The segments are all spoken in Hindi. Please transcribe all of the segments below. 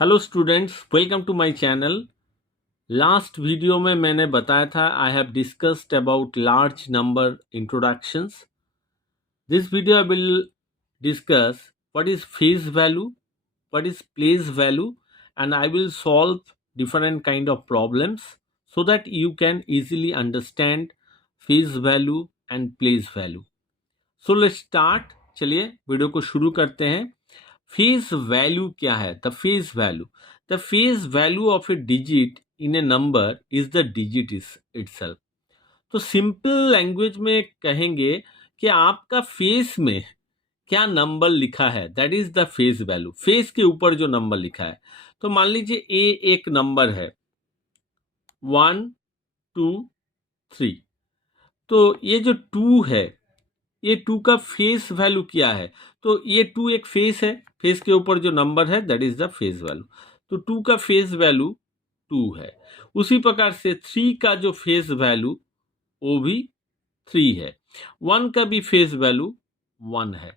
Hello students, welcome to my channel. Last video में मैंने बताया था I have discussed about large number introductions. This video I will discuss what is face value, what is place value, and I will solve different kind of problems so that you can easily understand face value and place value. So let's start. चलिए वीडियो को शुरू करते हैं। फेस वैल्यू क्या है? The face value of A digit in A number is the digit itself. तो सिंपल लैंग्वेज में कहेंगे कि आपका फेस में क्या नंबर लिखा है, that is the face value. Face के ऊपर जो नंबर लिखा है, तो मान लीजिए ए एक नंबर है 1 2 3। तो ये जो 2 है, ये 2 का फेस वैल्यू क्या है? तो ये 2 एक फेस है, फेस के ऊपर जो नंबर है that is the face value. तो 2 का फेस वैल्यू 2 है। उसी प्रकार से 3 का जो फेस वैल्यू वो भी 3 है। 1 का भी फेस वैल्यू 1 है।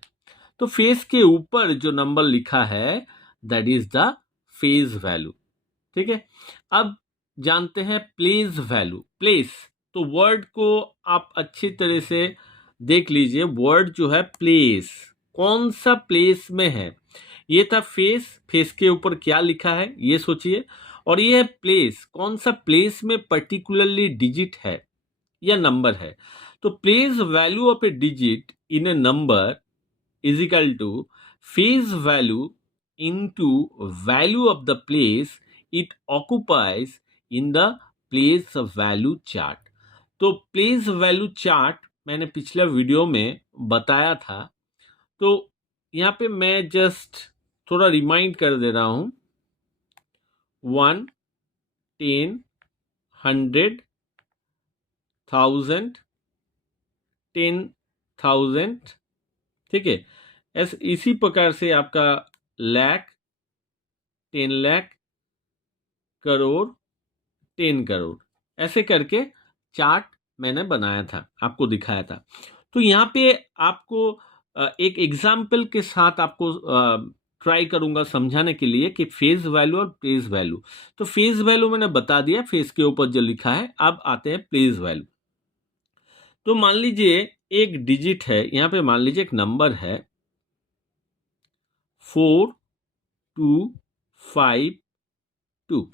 तो फेस के ऊपर जो नंबर लिखा है that is the face value. ठीक है। अब जानते हैं प्लेस वैल्यू। प्लेस, तो वर्ड को आप अच्छी तरह से देख लीजिए। वर्ड जो है प्लेस, कौन सा प्लेस में है? ये था फेस, फेस के ऊपर क्या लिखा है ये सोचिए। और ये है प्लेस, कौन सा प्लेस में पर्टिकुलरली डिजिट है या नंबर है। तो place value of A digit in A number is equal to face value into value of the place it occupies in the place value chart। तो place value chart मैंने पिछले वीडियो में बताया था। तो यहाँ पे मैं जस्ट थोड़ा रिमाइंड कर दे रहा हूँ। 1 10 100 1000 10,000। ठीक है। ऐसे इसी प्रकार से आपका लाख 10 लाख, करोड़ 10 करोड़, ऐसे करके चार्ट मैंने बनाया था, आपको दिखाया था। तो यहाँ पे आपको एक एग्जाम्पल के साथ आपको ट्राई करूंगा समझाने के लिए कि फेस वैल्यू और प्लेस वैल्यू। तो फेस वैल्यू मैंने बता दिया, फेस के ऊपर जो लिखा है। अब आते हैं प्लेस वैल्यू। तो मान लीजिए एक डिजिट है, यहाँ पे मान लीजिए एक नंबर है 4252।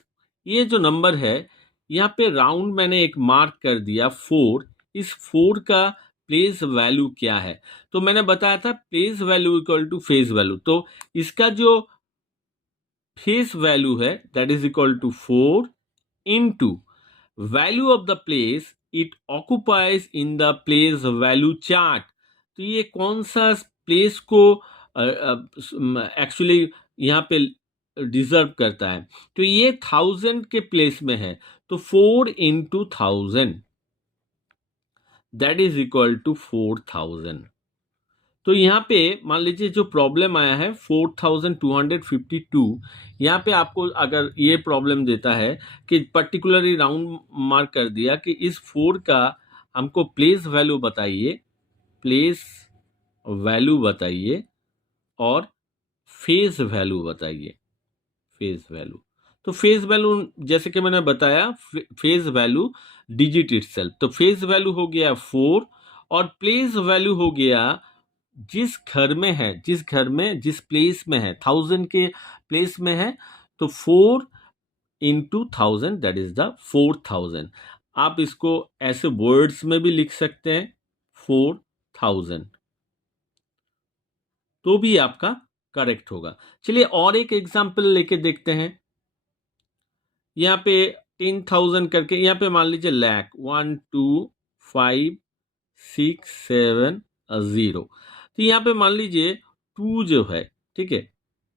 ये जो नंबर है, यहाँ पे राउंड मैंने एक मार्क कर दिया 4। इस 4 का प्लेस वैल्यू क्या है? तो मैंने बताया था place value equal to face value. तो इसका जो फेस वैल्यू है that is equal to 4 into value of the place it occupies in the place value chart. तो ये कौन सा प्लेस को एक्चुअली यहाँ पे डिजर्व करता है? तो ये 1000 के प्लेस में है। तो 4 into 1000 that is equal to 4000। तो यहाँ पे मान लीजिए जो प्रॉब्लम आया है 4252, यहाँ पे आपको अगर ये प्रॉब्लम देता है कि पर्टिकुलरली राउंड मार्क कर दिया कि इस 4 का हमको प्लेस वैल्यू बताइए, प्लेस वैल्यू बताइए और फेस वैल्यू बताइए, फेस वैल्यू। तो फेस वैल्यू जैसे कि मैंने बताया, फेस वैल्यू डिजिट इटसेल्फ। तो फेस वैल्यू हो गया 4 और प्लेस वैल्यू हो गया जिस घर में है, जिस घर में जिस प्लेस में है, 1000 के प्लेस में है। तो 4 इंटू 1000 दैट इज द 4000। आप इसको ऐसे वर्ड्स में भी लिख सकते हैं 4000, तो भी आपका करेक्ट होगा। चलिए और एक एग्जांपल लेके देखते हैं। यहाँ पे 10,000 करके, यहाँ पे मान लीजिए लाख 12567 0। तो यहाँ पे मान लीजिए 2 जो है, ठीक है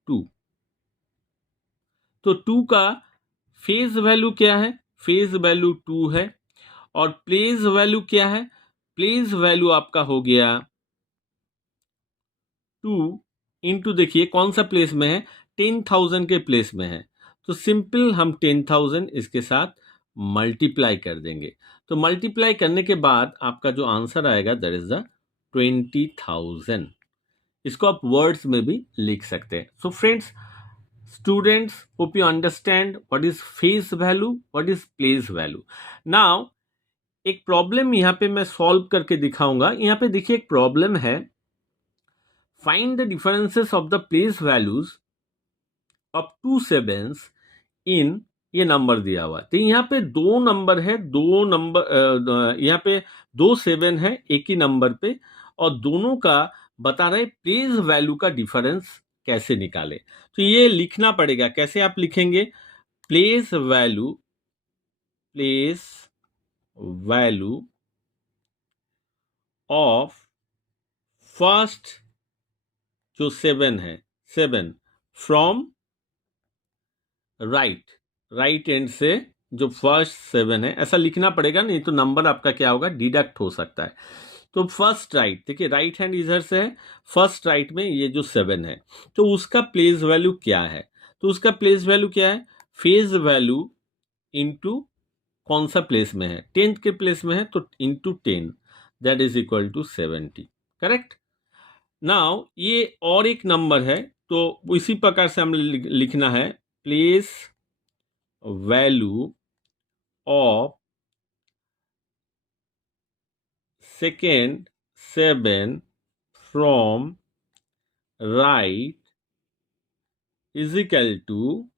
2। तो 2 का फेस वैल्यू क्या है? फेस वैल्यू 2 है। और प्लेस वैल्यू क्या है? प्लेस वैल्यू आपका हो गया 2 इंटू, देखिए कौन सा प्लेस में है, 10,000 के प्लेस में है। तो सिंपल हम 10,000 इसके साथ मल्टीप्लाई कर देंगे। तो मल्टीप्लाई करने के बाद आपका जो आंसर आएगा दैट इज द 20,000। इसको आप वर्ड्स में भी लिख सकते हैं। So friends, Students, hope you understand what is face value, what is place value. Now एक प्रॉब्लम यहाँ पे मैं सॉल्व करके दिखाऊंगा. यहाँ पे देखिए एक प्रॉब्लम है, find the differences of the place values of 2 sevens इन, ये नंबर दिया हुआ है. तो यहाँ पे दो नंबर है, दो नंबर यहाँ पे 2 7 है एक ही नंबर पे, और दोनों का बता रहे प्लेस वैल्यू का डिफरेंस कैसे निकाले. तो ये लिखना पड़ेगा. कैसे आप लिखेंगे? प्लेस वैल्यू ऑफ फर्स्ट जो 7 है, 7 फ्रॉम राइट एंड से जो फर्स्ट 7 है, ऐसा लिखना पड़ेगा, नहीं तो नंबर आपका क्या होगा, डिडक्ट हो सकता है. तो फर्स्ट राइट, देखिए राइट हैंड इधर से है, फर्स्ट राइट में ये जो 7 है, तो उसका प्लेस वैल्यू क्या है? तो उसका प्लेस वैल्यू क्या है? फेज वैल्यू इंटू कौन सा प्लेस में है, 10th के प्लेस में है, तो into 10, that is equal to 70. Correct. Now ये और एक नंबर है, तो इसी प्रकार से हमें लिखना है place value of second 7 from right is equal to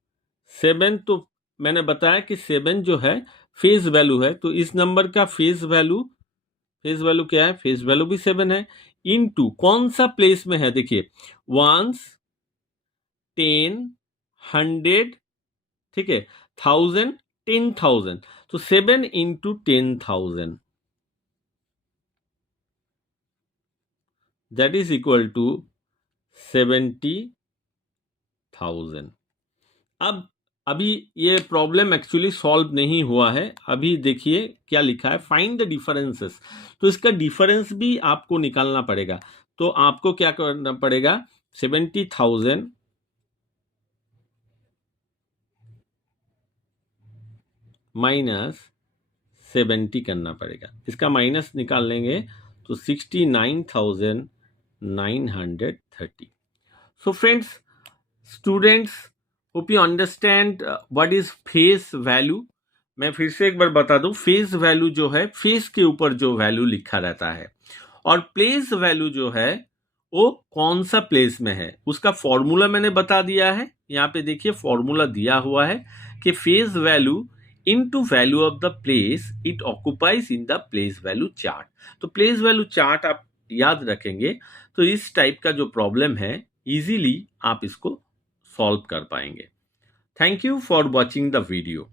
7. तो मैंने बताया कि 7 जो है फेज वैल्यू है, तो इस नंबर का फेज वैल्यू क्या है? फेज वैल्यू भी 7 है, इनटू कौन सा प्लेस में है, देखिए 1, 10, 100, ठीक है, 1000, 10,000, तो 7 into 10,000, that is equal to 70,000. अब अभी ये प्रॉब्लम एक्चुअली सॉल्व नहीं हुआ है. अभी देखिए क्या लिखा है, फाइंड द डिफरेंसेस. तो इसका डिफरेंस भी आपको निकालना पड़ेगा. तो आपको क्या करना पड़ेगा, 70,000 माइनस 70 करना पड़ेगा. इसका माइनस निकाल लेंगे तो 69,930. So friends, students, hope you understand what is face value. मैं फिर से एक बार बता दूं, फेस वैल्यू जो है, फेस के ऊपर जो वैल्यू लिखा रहता है, और प्लेस वैल्यू जो है वो कौन सा प्लेस में है, उसका फॉर्मूला मैंने बता दिया है. यहाँ पे देखिए फॉर्मूला दिया हुआ है कि face value into value of the place it occupies in the place value chart. तो प्लेस वैल्यू चार्ट आप याद रखेंगे तो इस टाइप का जो प्रॉब्लम है इजीली आप इसको सॉल्व कर पाएंगे. Thank you for watching the video.